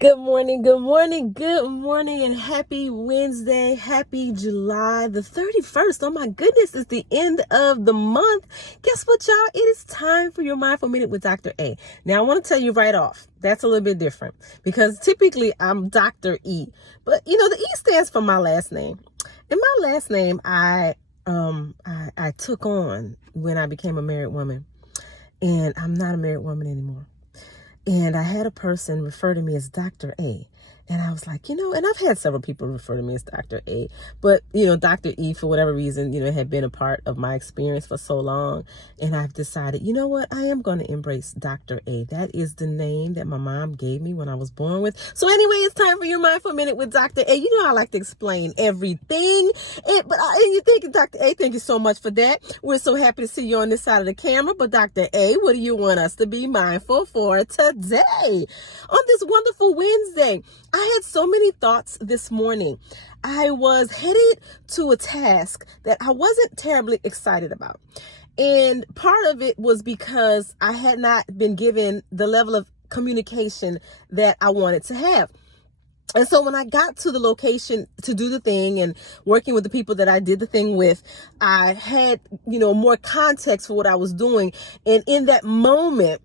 Good morning, good morning, good morning, and happy Wednesday. Happy July the 31st. Oh my goodness, it's the end of the month. Guess what, y'all? It is time for your Mindful Minute with Dr. A. Now, I want to tell you right off, that's a little bit different because typically I'm Dr. E. But, the E stands for my last name. And my last name, I took on when I became a married woman. And I'm not a married woman anymore. And I had a person refer to me as Dr. A. And I was like, and I've had several people refer to me as Dr. A. But, Dr. E, for whatever reason, had been a part of my experience for so long. And I've decided, you know what? I am going to embrace Dr. A. That is the name that my mom gave me when I was born with. So anyway, it's time for your Mindful Minute with Dr. A. I like to explain everything. And you think, Dr. A, thank you so much for that. We're so happy to see you on this side of the camera. But Dr. A, what do you want us to be mindful for today? On this wonderful Wednesday, I had so many thoughts this morning. I was headed to a task that I wasn't terribly excited about. And part of it was because I had not been given the level of communication that I wanted to have. And so when I got to the location to do the thing and working with the people that I did the thing with, I had, more context for what I was doing. And in that moment,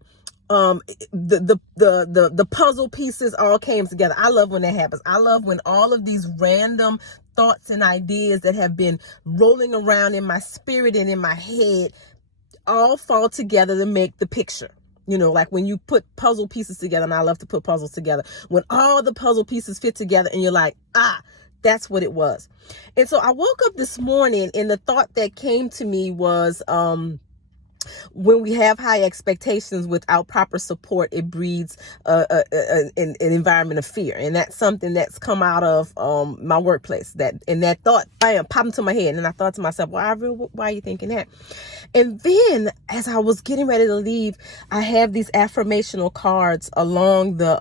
the puzzle pieces all came together. I love when that happens. I love when all of these random thoughts and ideas that have been rolling around in my spirit and in my head all fall together to make the picture. Like when you put puzzle pieces together, and I love to put puzzles together, when all the puzzle pieces fit together and you're like, that's what it was. And so I woke up this morning and the thought that came to me was, when we have high expectations without proper support, it breeds an environment of fear. And that's something that's come out of my workplace. That thought, bam, popped into my head. And I thought to myself, well, why are you thinking that? And then as I was getting ready to leave, I have these affirmational cards along the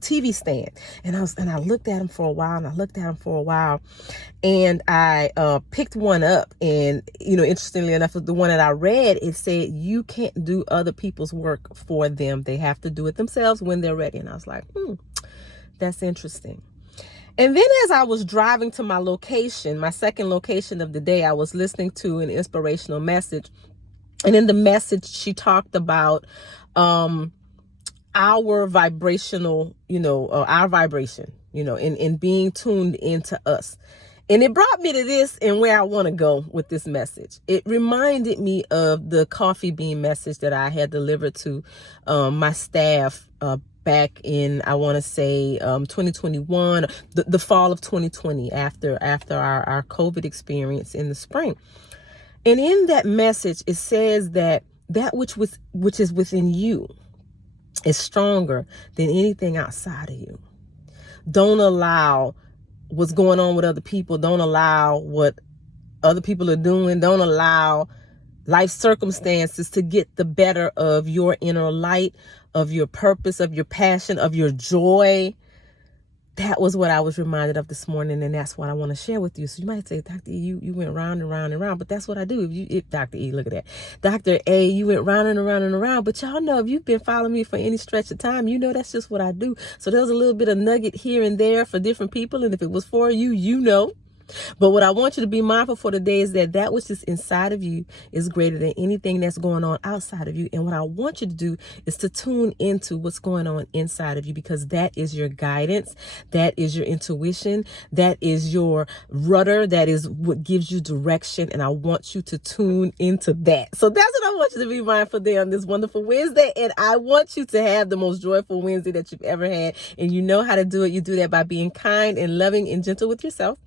TV stand. And I looked at them for a while, and I picked one up. And, interestingly enough, the one that I read, it said, you can't do other people's work for them. They have to do it themselves when they're ready. And I was like, that's interesting. And then as I was driving to my location, my second location of the day, I was listening to an inspirational message. And in the message, she talked about our vibrational, our vibration, in being tuned into us. And it brought me to this and where I want to go with this message. It reminded me of the coffee bean message that I had delivered to my staff back in, I want to say, 2021, the fall of 2020, after our COVID experience in the spring. And in that message, it says that which is within you is stronger than anything outside of you. Don't allow what's going on with other people. Don't allow what other people are doing. Don't allow life circumstances to get the better of your inner light, of your purpose, of your passion, of your joy. That was what I was reminded of this morning, and that's what I want to share with you. So you might say, Dr. E, you went round and round and round, but that's what I do. If Dr. E, look at that. Dr. A, you went round and around and around, but y'all know if you've been following me for any stretch of time, that's just what I do. So there's a little bit of nugget here and there for different people, and if it was for you, But what I want you to be mindful for today is that which is inside of you is greater than anything that's going on outside of you. And what I want you to do is to tune into what's going on inside of you, because that is your guidance. That is your intuition. That is your rudder. That is what gives you direction. And I want you to tune into that. So that's what I want you to be mindful there on this wonderful Wednesday. And I want you to have the most joyful Wednesday that you've ever had. And you know how to do it. You do that by being kind and loving and gentle with yourself.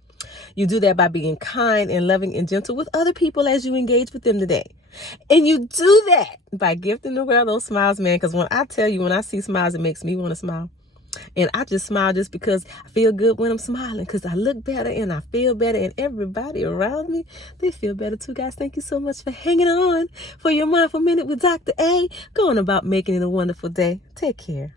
You do that by being kind and loving and gentle with other people as you engage with them today. And you do that by gifting the world those smiles, man. Because when I see smiles, it makes me want to smile. And I just smile just because I feel good when I'm smiling, because I look better and I feel better, and everybody around me, they feel better too, guys. Thank you so much for hanging on for your Mindful Minute with Dr. A. Going about making it a wonderful day. Take care.